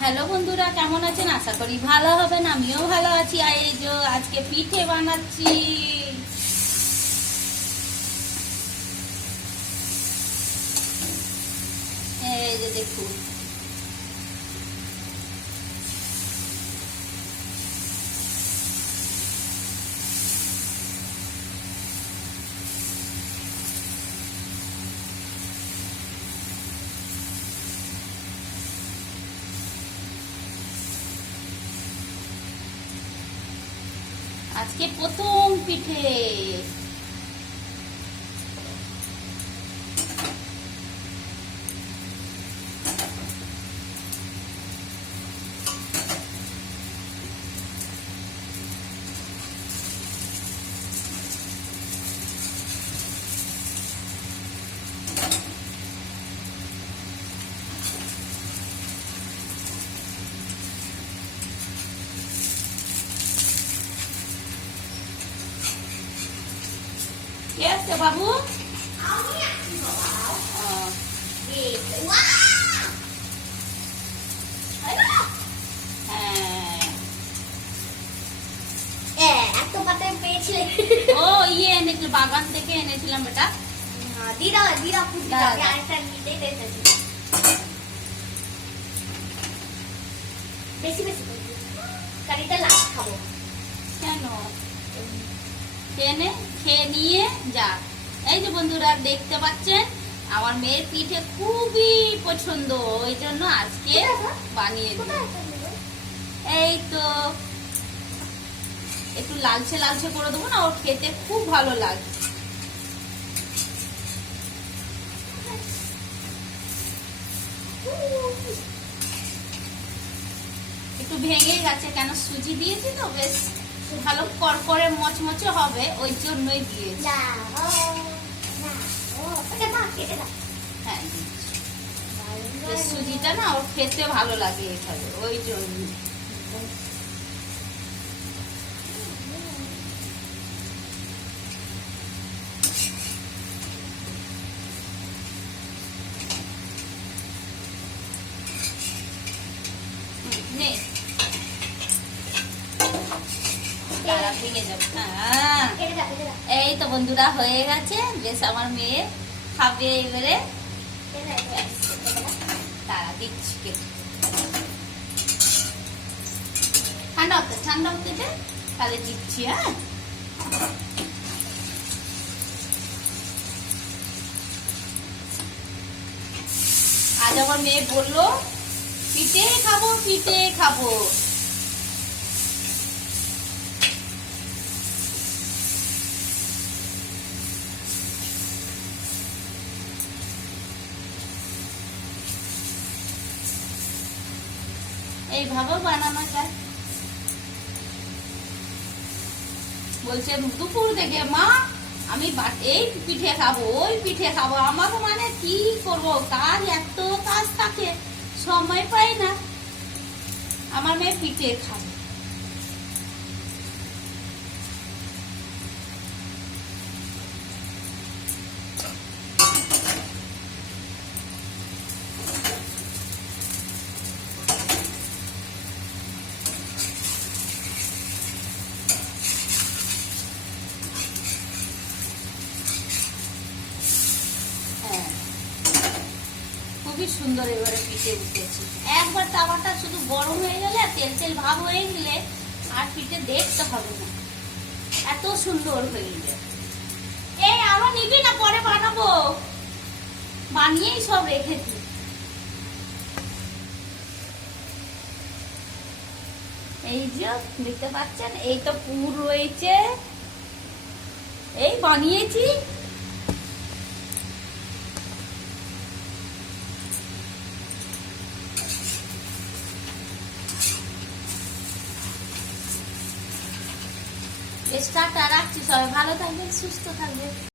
Hello বন্ধুরা, কেমন আছেন? আশা করি ভালো হবেন। আমিও ভালো আছি। আর এই যে আজকে পিঠে বানাচ্ছি। এই যে দেখুন, আজকে প্রথম পিঠে। কে আছে বাবু? ও ইয়ে এনেছিল, বাগান থেকে এনেছিলাম বেটা। কেন টেনে খেয়ে নিয়ে যা। এই যে বন্ধুরা দেখতে পাচ্ছেন, আমার মেয়ের পিঠে খুবই পছন্দ, ওই জন্য আজকে বানিয়ে দিই। এই তো একটু লালচে লালচে করে দেবো না, ওর খেতে খুব ভালো লাগে। একটু ভেঙে গেছে, কেন সুজি দিয়েছি তো, বেশ ভালো করকরে মচমচে হবে, ওই জন্যই দিয়েছি। হ্যাঁ, সুজিটা না ওর খেতে ভালো লাগে এখানে, ওই জন্য। এই তো বন্ধুরা হয়ে গেছে, বেশ আমার মেয়ে খাবে এবারে। তারা দিচ্ছি, ঠান্ডা হতে দে, তাহলে দিচ্ছি। হ্যাঁ, আজ আমার মেয়ে বললো পিঠে খাবো, পিঠে খাবো। এইভাবে বানানো যায়। বলছে দুপুর থেকে, মা আমি এই পিঠে খাবো, ওই পিঠে খাবো। আমাকে মানে কি করবো, কাজ এত কাজ থাকে, সময় পাই না। আমার মেয়ে পিঠে খাবে। খুবই সুন্দর এবারে পিঠে উঠেছে। একবার তাওয়াটা শুধু গরম হয়ে গেলে, তেল তেল ভাব হয়ে গেলে আর পিঠে দেখতে হবে না, এত সুন্দর হয়ে যায়। এই আরো নিবি না, পরে বানাবো, বানিয়েই সব রেখেছি। এই যে দেখতে পাচ্ছেন, এই তো পুর রয়েছে, এই বানিয়েছি। টাটা, রাখছি। সবাই ভালো থাকবেন, সুস্থ থাকবেন।